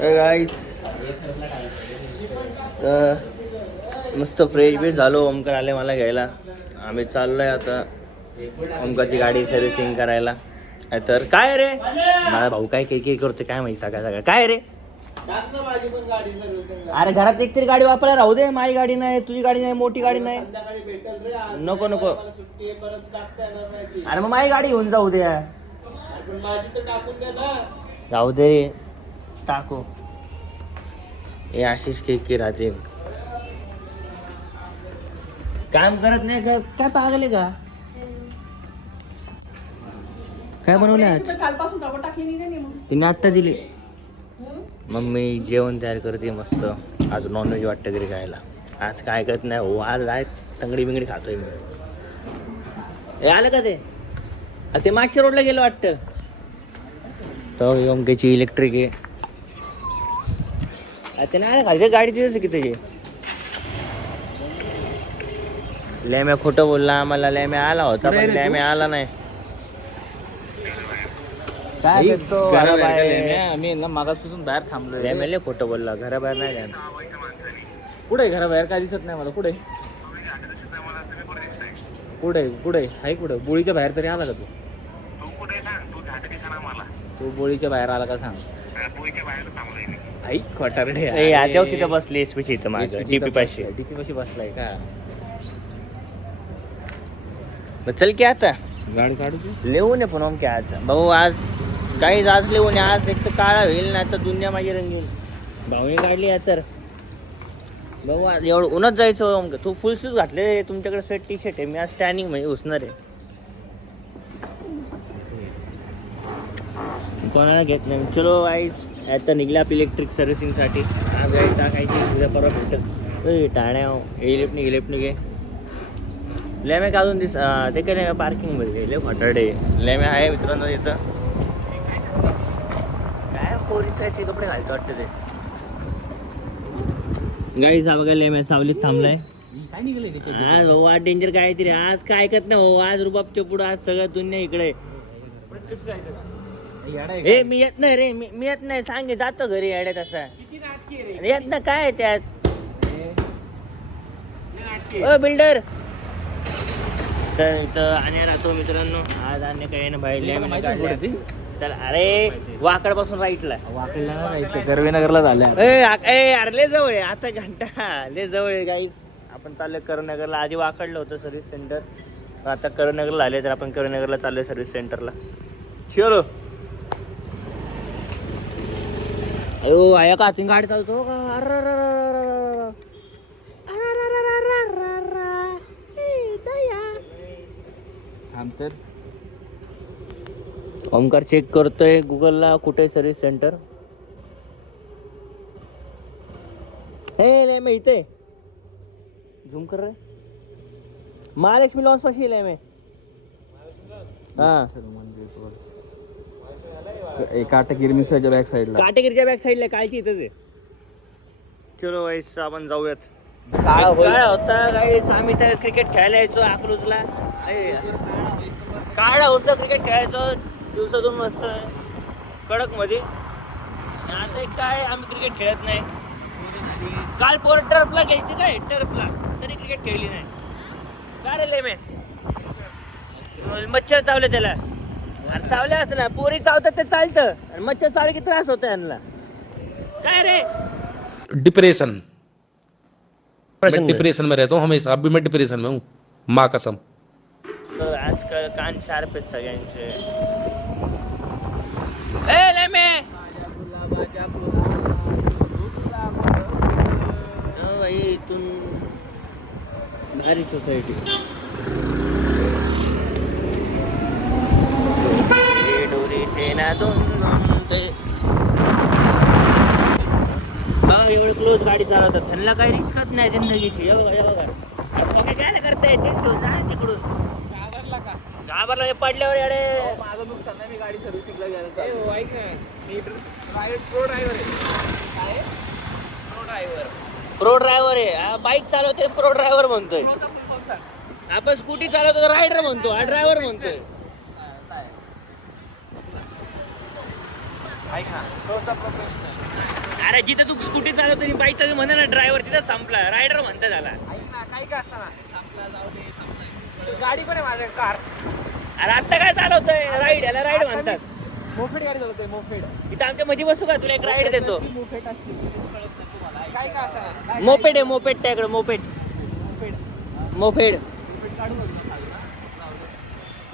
गाईस मस्त फ्रेश बी झालो. ओमकार आले मला घ्यायला. आम्ही चाललोय आता ओमकारची गाडी सर्व्हिसिंग करायला. तर काय रे माझा भाऊ काय काही करतोय काय माहिती सगळं काय रे. अरे घरात एकतरी गाडी वापरायला राहू दे. माझी गाडी नाही, तुझी गाडी नाही, मोठी गाडी नाही. नको नको. अरे मग माझी गाडी घेऊन जाऊ दे. राहू दे रे टाकू. हे आशिष के राहते काम करत नाही का काय पागले का काय बनवलं आज? तिने आत्ता दिली. मम्मी जेवण तयार करते मस्त. आज नॉनव्हेज वाटतं घरी खायला. आज काय ऐकत नाही हो. आज आहे तंगडी बिंगडी खातोय मी. हे आलं का ते? ते मागच्या रोडला गेलं वाटतं. तो ओमकेची इलेक्ट्रिक आहे. ते नाही आलं खाली गाडी तिथेच की त्याची. लॅम्या खोटं बोलला आम्हाला. लॅम्या आला होता पण लॅम्या आला नाही. काय आम्ही ना मागासपासून बाहेर थांबलोय. लॅम्या खोटं बोलला. घराबाहेर नाही लॅम्या. कुठे घराबाहेर काय दिसत नाही मला. कुठे कुठे कुठे आहे कुठं? बोळीच्या बाहेर तरी आला का तू? तू बोळीच्या बाहेर आला का सांग. आई खोटारडे तेव्हा तिथं बसली एसपीची इथं माझं डीपी पाशी. डीपी पाशी बसलाय का? चल की आता गाडी काढू तू. लिहून ये पण ओमके आज भाऊ. आज काहीच आज लिहून आज एक तर काळा होईल नाही तर दुनिया माझी रंगीन. भाऊने काढली आहे तर भाऊ आज एवढं उन्हात जायचं. ओमके तू फुल शूज घातले. तुमच्याकडे स्वेट टी शर्ट आहे. मी आज स्टॅनिंग म्हणजे उसणार आहे. कोणाला घेत नाही. चलो आईस आता निघल्या आप इलेक्ट्रिक सर्व्हिसिंगसाठी. आज गाडी टाकायची उद्या परवा भेटत. टाण्या इलेक्ट्रिक आहे. लॅम्या काढून दिस ते काय नाही पार्किंगमध्ये गेले फटाडे. लॅम्या आहे मित्रांनो तिथं. काय पोरीचं आहे ते कपडे घालतं वाटतं ते. गाडी हा बघा लॅम्या सावलीत थांबलाय. काय निघाले आज भाऊ आज डेंजर काय तरी. आज काय ऐकत नाही भाऊ. आज रुबाबच्या पुढं आज सगळं दुनिया इकडे. ए मी येत नाही रे. मी येत नाही. सांगे जातो घरी येड्यात असा येत ना काय त्यात. ओ बिल्डर तर इथं आणि राहतो मित्रांनो. आज आणि काही ना बाहेर. तर अरे वाकड पासून राईटला. वाकडला ना जायचं. कर्वेनगरला झाल्या. अरे लय जवळ आहे आता. घंटा लय जवळ आहे गाईस. आपण चाललोय करनगरला. आधी वाकडलं होतं सर्व्हिस सेंटर. आता करनगरला आले तर आपण करनगरला चाललोय सर्व्हिस सेंटरला. चलो. अयो आया का हातीन गाडी चालतो का? थांब तर. ओमकार चेक करतोय गुगलला कुठे सर्व्हिस सेंटर. हे ले मी इथे झूम कर रे. महालक्ष्मी लॉन्स पाशी आहे मी. हा काटागिरी मिसळच्या बॅक साईडला. काटेगिरीच्या बॅक साईडला कालची इथंच आहे. चलो वाईस आपण जाऊयात. काळा होता गाईस. आम्ही तर क्रिकेट खेळायला यायचो अकलूजला. काळा होतं क्रिकेट खेळायचो दिवसातून मस्त कडक मध्ये. आता एक काय आम्ही क्रिकेट खेळत नाही. काल पोर टर्फला गेलती काय टर्फला तरी क्रिकेट खेळली नाही. काय रे मे मच्छर चावले त्याला. अरे चावले असं ना पोरी चावतात ते चालतं. आणि मच्छर चावले की त्रास होतो यांना. काय रे डिप्रेशन. मैं डिप्रेशन में रहता हूँ हमेशा. अभी मैं डिप्रेशन में हूँ माँ कसम. आजकाल कान शार्प आहेत सगळ्यांचे. भाई इथून भारी सोसायटी. एवढं क्लोज गाडी चालवतात. त्यांना काही रिस्कच नाही जिंदगीची. काय करताय तिकडून घाबरला पडल्यावर येडे. माझं नुकसान नाही. मी गाडी सर्व्हिसिंगला प्रो ड्रायव्हर आहे. बाईक चालवतोय प्रो ड्रायव्हर म्हणतोय. आपण स्कूटी चालवतो रायडर म्हणतो. हा ड्रायव्हर म्हणतोय. अरे जिथे तू स्कूटी चालवतो तरी बाईक म्हणा ना ड्रायव्हर तिथं संपला रायडर म्हणता झाला. गाडी पण आहे माझ्या कार. अरे आता काय चालवतोय राईड, याला राईड म्हणतात. मोफेड गाडी चालवतोय मोफेड. इथं आमच्या मध्ये बसू का, तुला एक राईड देतो. मोफेड असते काय का असा मोपेड आहे, मोपेड त्याकडे मोपेड मोपेड.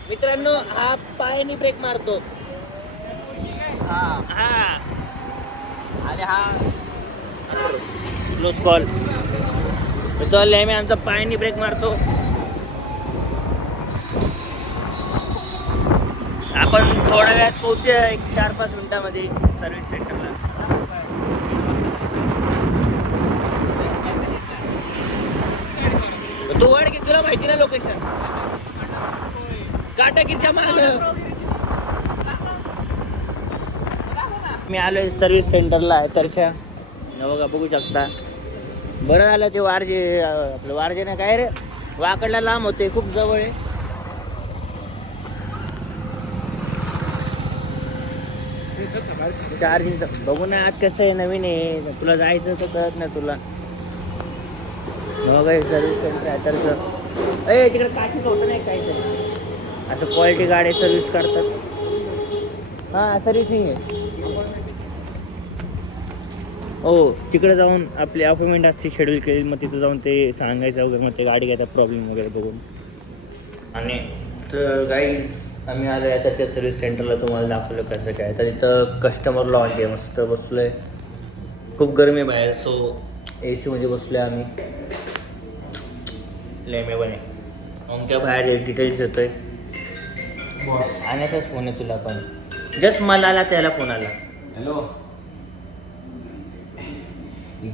मित्रांनो हा पायाने ब्रेक मारतो. हा आणि हा क्लोज कॉल. मित्रांनो आम्ही आमचा पायाने ब्रेक मारतो. आपण थोड्या वेळात पोहोचूया, एक 4-5 मिनिटामध्ये सर्व्हिस सेंटरला. तू वड की तुला माहिती ना लोकेशन, काटाकीरच्या माग. मी आलोय सर्व्हिस सेंटरला तरच्या बघा, बघू शकता. बरं झालं ते वारजे, आपलं वारजे ना काय रे, वाकडला लांब होते, खूप जवळ आहे. चार्जिंग बघू ना आज कसं आहे, नवीन आहे, तुला जायचं तर कळत नाही तुला. सर्व्हिस सेंटर आहे तरचं. अय तिकडे काचीच होतं नाही काहीतरी, असं क्वालिटी गाडी सर्व्हिस करतात. हां सर्व्हिसिंग आहे. हो तिकडे जाऊन आपली अपॉइंटमेंट असते शेड्यूल केली, मग तिथं जाऊन ते सांगायचं वगैरे, मग ते गाडी घ्यायचा प्रॉब्लेम वगैरे बघून. आणि तर गाईज आम्ही आलो आहे त्याच्या सर्व्हिस सेंटरला, तुम्हाला दाखवलं कसं काय. तर तिथं कस्टमर लॉन्च आहे, मस्त बसलो आहे. खूप गरमी बाहेर, सो AC मध्ये बसलो आहे आम्ही. लेमे बने ओमक्या बाहेर डिटेल्स येतोय. बॉस आणायचाच फोन आहे तुला पण, जस्ट मला आला त्याला फोन आला. हॅलो,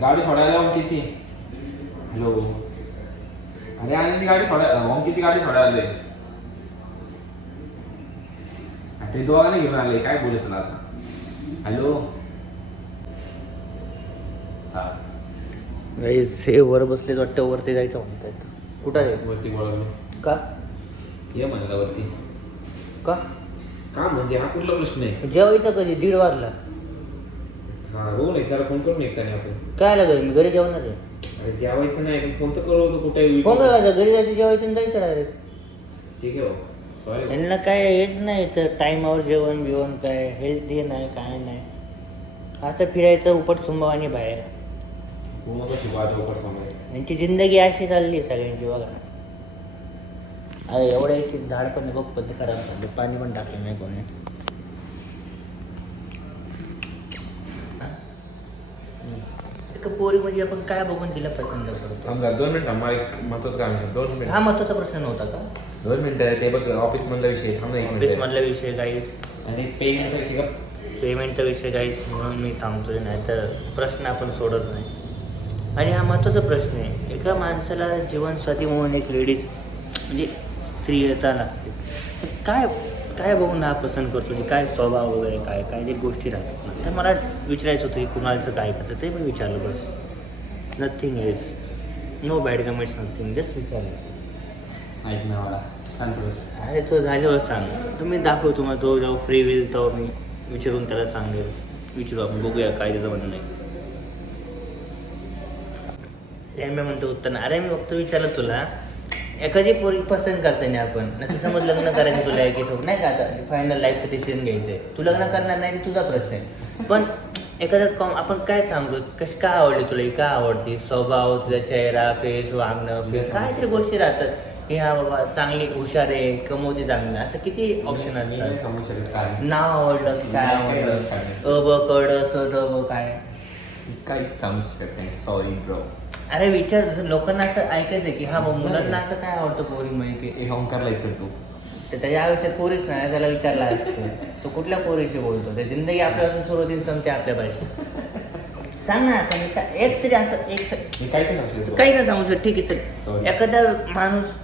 गाडी सोडायला ओंकीची. हॅलो, अरे आणीची गाडी सोडायला, ओंकीची गाडी सोडायला आलोय. ते दोघांनी घेऊन आले, काय बोलत तुला आता. हॅलो हा गाईज हे वर बसलेत वाटतं, वरती जायचं म्हणतात. कुठं रे? वरती बोलावलं का ये म्हणला वरती. का का म्हणजे हा कुठला प्रश्न आहे. जेवायचं कधी? 1:30 वाजला. हा बघू ना, त्याला फोन करून एकता नाही आपण. काय लागेल, मी घरी जेवणार आहे. अरे जेवायचं नाही, पण फोन तर कळवतो कुठे. फोन काय करायचं, घरी जायचं, जेवायचं आणि जायचं डायरेक्ट. ठीक आहे सॉरी. यांना काय हेच नाही तर टाईमावर जेवण बिवण, काय हेल्दी नाही काय नाही, असं फिरायचं उपट सुंबावानी बाहेर. पूर्ण कशी वाजव समोर. यांची जिंदगी अशी चालली सगळ्यांची बघा. अरे एवढ्या झाड पण बघ पण खराब झाले, पाणी पण टाकलं नाही कोणी. एका पोरी म्हणजे आपण काय बघून तिला पसंत करतो. थांब 2 मिनिटं, मला एक महत्वाचं काम आहे. 2 मिनिटं. हा महत्वाचा प्रश्न नव्हता का? 2 मिनिटं. ते बघ ऑफिस मधला विषय. थांब ना 1 ऑफिस मिनिट. मधला विषय गाईस, आणि पेमेंटचा विषय का. पेमेंटचा विषय गाईस, म्हणून मी थांबतोय, नाही तर प्रश्न आपण सोडत नाही. आणि हा महत्त्वाचा प्रश्न आहे. एका माणसाला जीवनसाथी म्हणून एक लेडीज म्हणजे स्त्री येता लागते, तर काय काय बघून हा पसंत करतो, की काय स्वभाव वगैरे, काय काय जे गोष्टी राहतात ना. तर मला विचारायचं होतं की कुणाचं काय कसं, ते मी विचारलं बस. Nothing is, no bad comments, nothing, just विचारलं. ऐक ना मला शांत बस. अरे तो झाल्यावर सांग, तुम्ही दाखव तुम्हाला, तो जेव्हा फ्री होईल तेव्हा मी विचारून त्याला सांगेल. विचारू आपण, बघूया काय त्याचं म्हणणं नाही. मी म्हणतो उत्तर ना. अरे मी फक्त विचारलं तुला, एखादी पोरी पसंत करताना आपण नक्की समज लग्न करायचं तुला एकेसोबत नाही का, आता फायनल लाईफचं डिसिजन घ्यायचं आहे. तू लग्न करणार नाही, तुझा प्रश्न आहे. पण एखादं आपण काय सांगतो, कशी काय आवडली तुला, ही का आवडते, स्वभाव, तुझा चेहरा, फेस, वागणं, काहीतरी गोष्टी राहतात की हा बाबा चांगली हुशार आहे, कमवते चांगलं, असं किती ऑप्शन असतात. सांगू शकत काय नाव आवडलं की काय आवडलं, ब कड स ब काय काहीच सांगू शकत नाही. Sorry bro. अरे विचार, लोकांना असं ऐकायचं की हा मुलांना असं काय आवडतं पोरी माहिती, हे ओंकारला विचार तू. तर त्याच्या आयुष्यात पोरीच नाही, त्याला विचारला असतो तो कुठल्या पोरीशी बोलतो. त्या जिंदगी आपल्यापासून सुरुवातीला संपते आपल्या पाहिजे. सांग ना असं काय, एक तरी असं एक मी काय ते सांगू शकतो. काही नाही सांगू शकत. ठीक आहे चल, Sorry. एखादा माणूस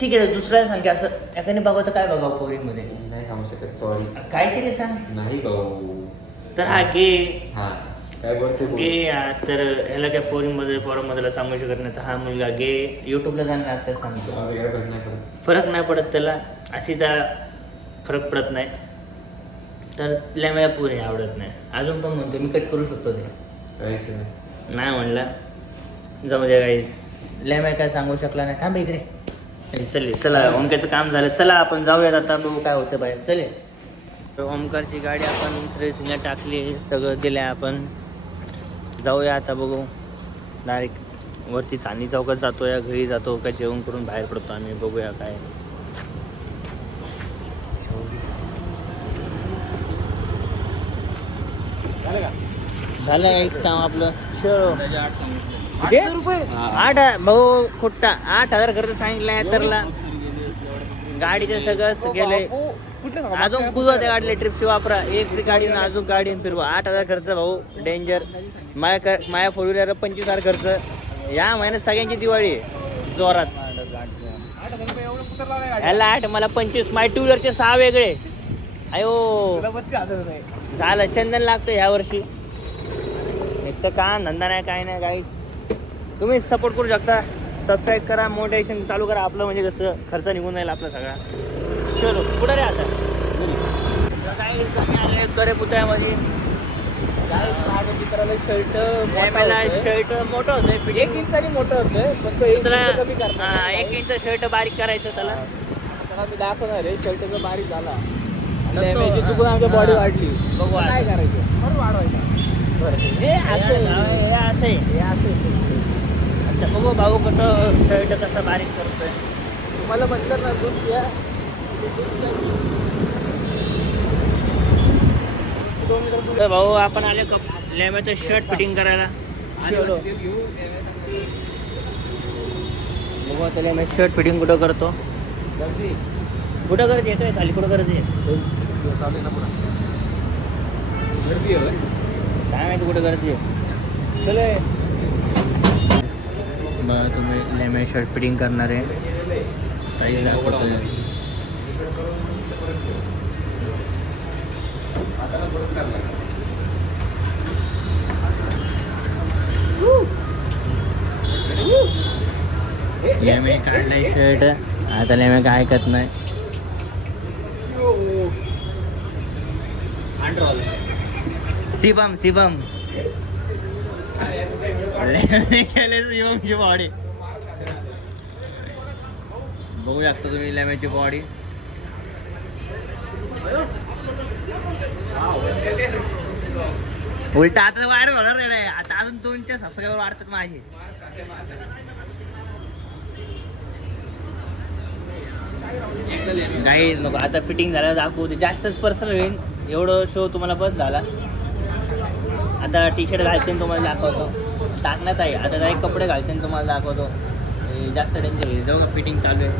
ठीक आहे, दुसऱ्याला सांग की असं एखाद्याने बघावं तर काय बघावं पोरीमध्ये, मी नाही सांगू शकत. सॉरी. काहीतरी सांग. नाही भाऊ. तर हा गे हा काय बोलते गे, तर ह्याला काय पोरांमधला सांगू शकत नाही. तर हा मुलगा गे यूट्यूबला जाणार तर सांगतो, फरक नाही पडत त्याला, अशी त्या फरक पडत नाही. तर लॅमेला पुरे आवडत नाही. अजून पण म्हणतो मी कट करू शकतो ते. नाही म्हणला जाऊ द्या गाईस. लॅमे काय सांगू शकला नाही. थांब इकडे. चले चला ओमक्याचं काम झालं. चला आपण जाऊयात आता बघू काय होतं बाहेर. चले. ओमकारची गाडी आपण सर्व्हिसिंगला टाकली. सगळं दिलं आपण. जाऊया आता बघू. डायरेक्ट वरती चांदणी चौकात जातो या घरी जातो का जेवण करून बाहेर पडतो आम्ही. बघूया काय झालं काहीच काम आपलं. किती? 8 भाऊ खुट्टा 8,000 खर्च सांगितलाय तरला. गाडीचं सगळंच गेलंय. अजून कुठं त्या गाडीला ट्रिपची वापरा. एक गाडी अजून गाडी फिरवा. 8,000 खर्च भाऊ डेंजर. माझ्या 4 व्हीलर 25,000 खर्च. या महिन्यात सगळ्यांची दिवाळी आहे जोरात. ह्याला 8 मला 25. माझ्या 2 व्हीलरचे 6 वेगळे. अयो झालं. चंदन लागतं ह्या वर्षी. एक तर का धंदा नाही काय नाही गाईस. तुम्ही सपोर्ट करू शकता. सबस्क्राईब करा. मोटिवेशन चालू करा आपलं. म्हणजे कसं खर्च निघून जाईल आपला सगळा. चलो कुठं रे आता काय आम्ही आले करे पुतळ्यामध्ये. शर्ट मोठं होतं. 1 इंचानी मोठं होतं पण तो 1 इंच शर्ट बारीक करायचं त्याला. आता मी दाखवणार आहे. शर्टचं बारीक झाला आणि चुकून आमच्या बॉडी वाढली. बघू काय करायचं म्हणून वाढवायचं. हे असं आता बघू भाऊ कसं शर्ट कसं बारीक करतोय. तुम्हाला म्हणतात ना दूध घ्या. भाऊ आपण आले लॅमेचं शर्ट फिटिंग करायला. बघू आता लॅमे शर्ट फिटिंग कुठं करतो. कुठं करत येतोय खाली कुठं करत आहे काय माहिती कुठं करत आहे. चलो बघा तुम्ही लॅमे शर्ट फिटिंग करणार आहे. साईज दाखवतोय. लॅमे काढलाय शर्ट. आता लॅमे काय ऐकत नाही. शिवम शिवमची बॉडी बघू शकता तुम्ही लॅमेची बॉडी. उलटा आता व्हायरल होणार रे. आता अजून 200 सबस्क्रायबर वाढतात माझे. गाईज नको आता फिटिंग झालं दाखवू. ते जास्तच पर्सनल होईल. एवढं शो तुम्हाला बस झाला. आता टी शर्ट घालते तुम्हाला दाखवतो. टाकण्यात आहे आता काही कपडे घालते तुम्हाला दाखवतो. जास्त डेंजर होईल. जाऊ का फिटिंग चालू आहे.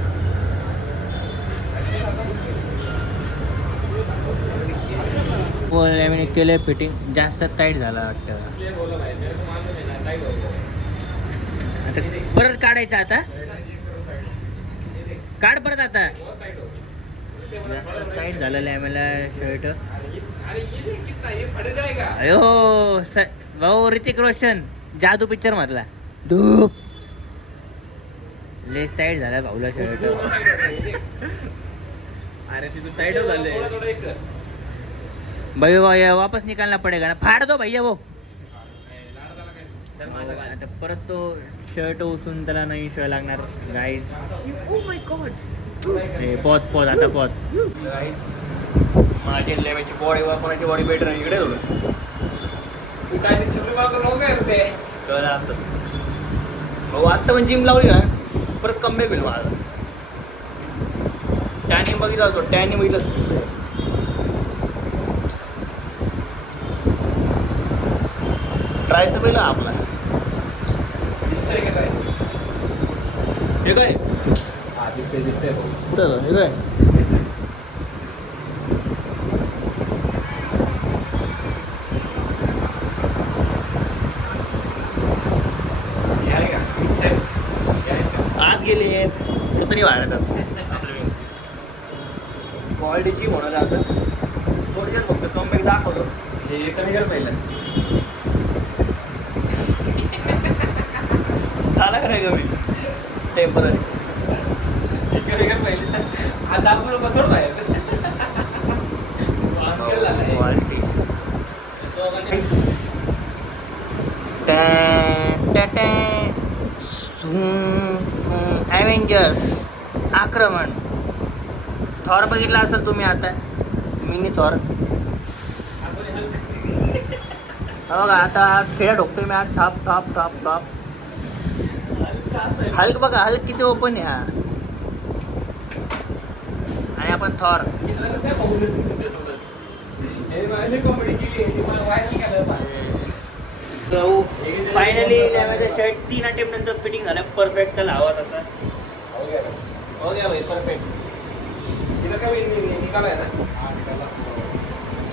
मी केलं फिटिंग. जास्त टाईट झाला वाटतं. आता परत काढायचं. आता काढ परत. आता जास्त टाईट झालेलं आहे मला शर्ट. अयो भाऊ ऋतिक रोशन जादू पिक्चर मधला धूप. लेस टाईट झाला भाऊला शर्ट. अरे तिथून टाईट झाले भैया वापस निकालना पडेगा ना. फाड़ दो भैया वो. आता परत तो शर्ट उचलून त्याला नाही शिवाय लागणार गाईज. पॉज आता पॉज. माझी लेवलची बॉडी वर कोणाची बॉडी बेटर आहे इकडे तू काय ते कळलं असं. भाऊ आत्ता पण जिम लावली ना परत कमबॅक होईल माझा. टॅनिंग बघितला होतो. टॅनिंग बघितलं ट्रायस पहिला आपला दिसतंय का ट्रायस. हे काय हा दिसतंय कुठं हे काय. आत गेले तरी वाढतात. क्वालिटीची म्हणून आता थोडक्यात फक्त कमबॅक दाखवतो. हे कमी कर पहिलं. झाला का नाही कमी टेम्पररी. पहिलं आता आपण बसवलं बाहेर. ॲव्हेंजर्स आक्रमण. थॉर बघितला असेल तुम्ही आता, मिनी थॉर. हो का, आता खेळ ठोकतोय मी आज. Top top top top. Hulk बघा, हल्क किती ओपन आहे हा. आणि आपण थॉर. फायनली शर्ट 3 अटेम्प्ट नंतर फिटिंग झालं परफेक्ट. त्याला हवा तसा हो गया भाई, परफेक्ट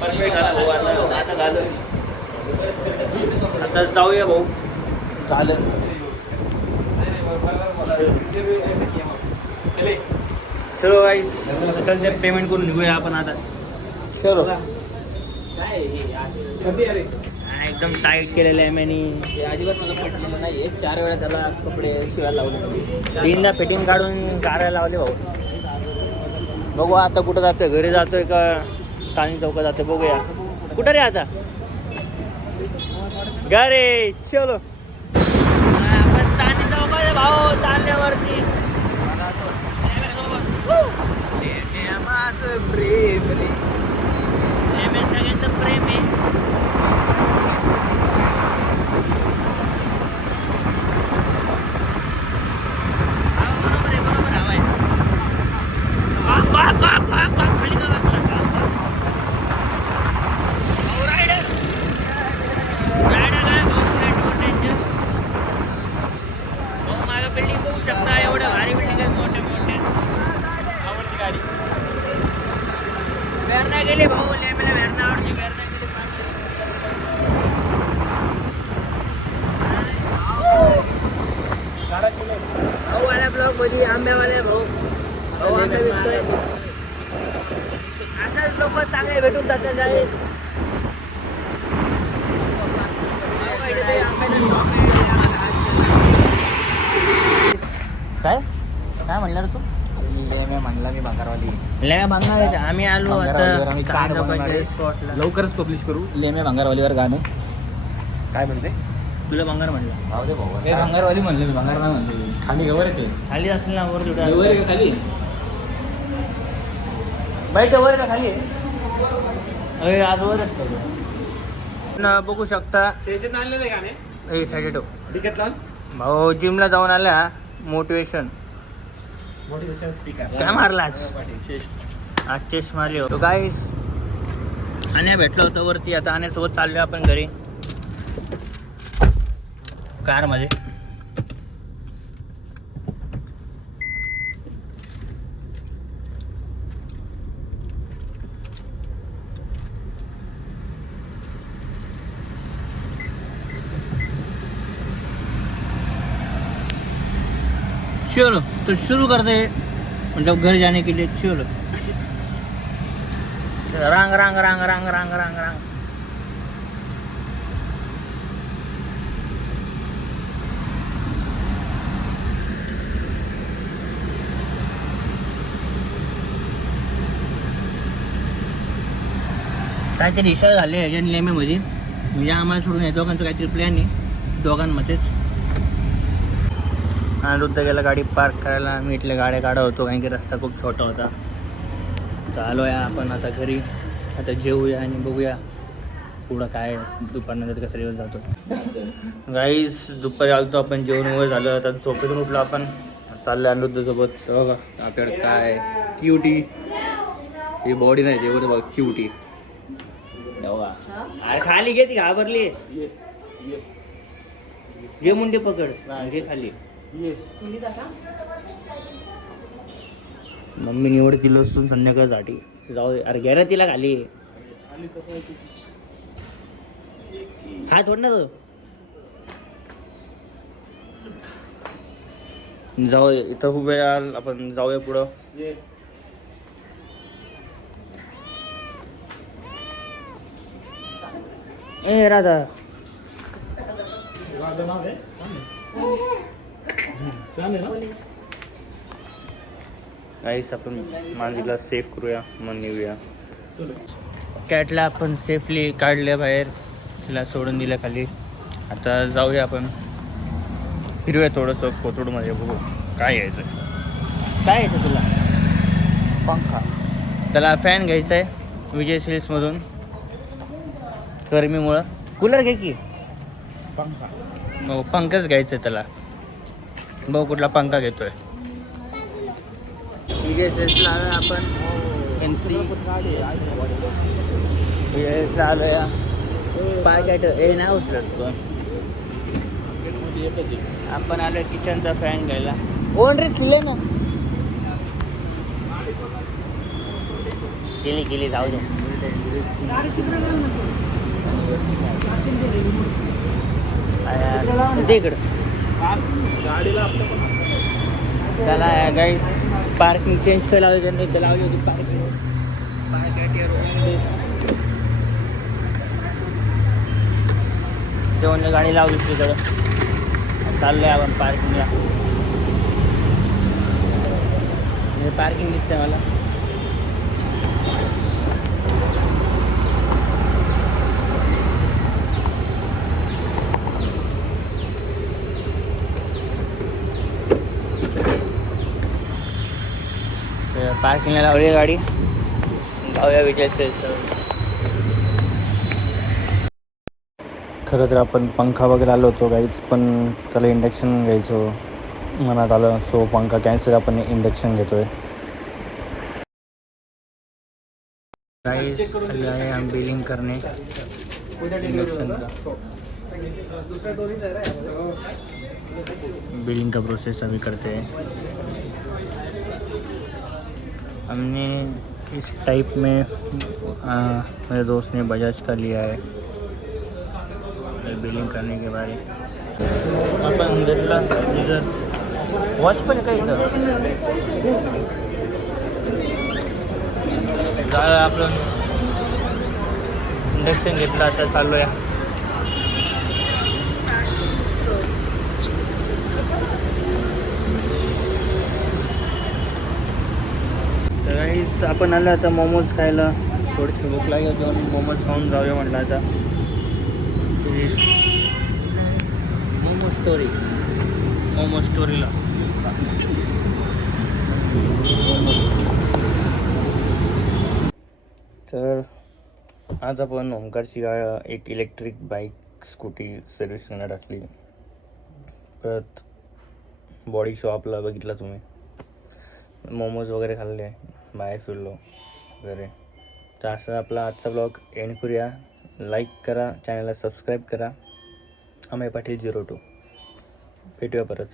परफेक्ट झाला भाऊ. आता झालं. आता जाऊया भाऊ. चालेल. चलो गाईस, चल पेमेंट करून निघूया आपण आता. चलो. एकदम टाईट केलेलं आहे मी. अजिबात मला पटलेलं नाही. 4 वेळा त्याला कपडे शिवायला लावले. 3दा फिटिंग काढून काढायला लावले भाऊ. बघू आता कुठं जातोय, घरी जातोय का चांदणी चौकात जातोय, बघूया. कुठं रे आता? घरे. चलो आपण चांदणी चौकात भाऊ चालल्यावरती. माझं प्रेम सगळ्यांचं प्रेम आहे. बिल्डिंग बघू शकता, एवढ्या भारी बिल्डिंग आहेत मोठ्या मोठ्या. आवडती गाडी. वेरणा गेली भाऊ, लेमेला वेरणा आवडती. वेरणा गेली. भाऊ आल्या ब्लॉग मध्ये आंब्यावाले भाऊ. भाऊ आंबे विकतोय. असंच लोक चांगले भेटून जातात जाईल. काय काय म्हणणार तू? म्हणला मी भांगारवाली. लेम्या भांगार. आम्ही आलो भांगारवालीवर आम्ही आता गाणं बनवणार आहे. स्पॉटला. लवकरच पब्लिश करू लेमे भांगारवालीवर गाणं. काय म्हणते? तुला भांगार म्हणलं. हे भांगारवाली म्हणलं मी, भांगार नाही म्हणले. खाली गवर येते. खाली असेल ना वर वर आहे का खाली? बाईक वर आहे का खाली आहे? अरे आज वर बघू शकता. गाणे साईड भाऊ जिमला जाऊन आला. मोटिवेशन स्पीकर काय मारला आज? आज चेस्ट मारली हो गाईस. आण्या भेटलो होतो वरती. आता आण्यासोबत चाललोय आपण घरी कारमध्ये. चलो तो शुरू करते हैं, मतलब घर जाने के लिए. चलो रंग रंग रंग रंग रंग रंग रंग. काहीतरी इशारा झाले ह्याच्या लेमेमध्ये. म्हणजे आम्हाला सोडून या दोघांचं काहीतरी प्लॅन आहे दोघांमध्येच. अनिरुद्ध गेला गाडी पार्क करायला. मी इथल्या गाड्या काढत होतो कारण की रस्ता खूप छोटा होता. तर आलो आहे आपण आता घरी. आता जेवूया आणि बघूया पुढं काय दुपारनंतर कसा दिवस जातो. गाईस दुपारी आलतो आपण, जेवण वगैरे झालं. आता झोपेतून उठलो आपण. चाललं अनिरुद्धसोबत. बघा आपल्याकडे काय क्यूटी. ही बॉडी नाही जेवढ बघ क्यूटी. अरे खाली घे, ती घाबरली. घे मुंडी पकड, घे खाली. मम्मी निवडती लसूण संध्याकाळसाठी. जाऊ दे. अरे घे ना तिला खाली. हा थोड ना तो. जाऊ दे. इथं खूप वेळ आपण जाऊया पुढं. ए राधा गाईस आपण मांदीला सेफ करूया मग निघूया. कॅटला आपण सेफली काढल्या बाहेर. तिला सोडून दिलं खाली. आता जाऊया आपण फिरूया थोडंसं कोथरूडमध्ये, बघू काय घ्यायचं. काय घ्यायचं तुला? पंखा. त्याला फॅन घ्यायचा आहे विजय सेल्समधून गरमीमुळं. कूलर घे की. पंखा. हो, पंखाच घ्यायचं आहे त्याला. भाऊ कुठला पंखा घेतोय. विजय सेल्सला आलो आपण. NC विजय सेल्सला आलो या. पाय काय हे नाही उचलत पण. आपण आलो किचनचा फॅन घ्यायला. ओनड्रेस लिहिले ना. गेली जाऊ दे. इकडं चला गाईस, पार्किंग चेंज करायला लावली त्यांनी. इथं लावली होती पार्किंग. जेवण गाडी लावली तिकडं. चाललोय आपण पार्किंगला. पार्किंग दिसतंय मला. पार्किंगला लावली गाडी. जाऊया विजय सेल्स. खरं तर आपण पंखा वगैरे आलो होतो गाईच, पण त्याला इंडक्शन घ्यायचो मनात आलं. सो पंखा कॅन्सल, आपण इंडक्शन घेतोय. गाईस आहे हम बिलिंग करने इंडक्शनचा. बिलिंग का प्रोसेस अभी करते हैं. हमने इस टाइप में मेरे दोस्त ने बजाज का लिया है. बिलिंग करने के बाद अपन घेतला गीजर. वॉच पण काही झालं आपलं. इंडक्शन घेतलं, आता चाललो या. तर आपण आलं आता मोमोज खायला. थोडीशी भूक लागली होती म्हणून मोमोज खाऊन जाऊया म्हटलं आता. मोमो स्टोरीला. तर आज आपण ओंकारची एक इलेक्ट्रिक बाईक स्कूटी सर्व्हिसिंगला टाकली. परत बॉडी शॉपला बघितला तुम्ही. मोमोज वगैरे खाल्ले, बाहेर फिरलो वगैरे. तर असं आपला आजचा ब्लॉग एंड करूया. लाईक करा, चॅनलला सबस्क्राईब करा. अमय पाटील 02. भेटूया परत.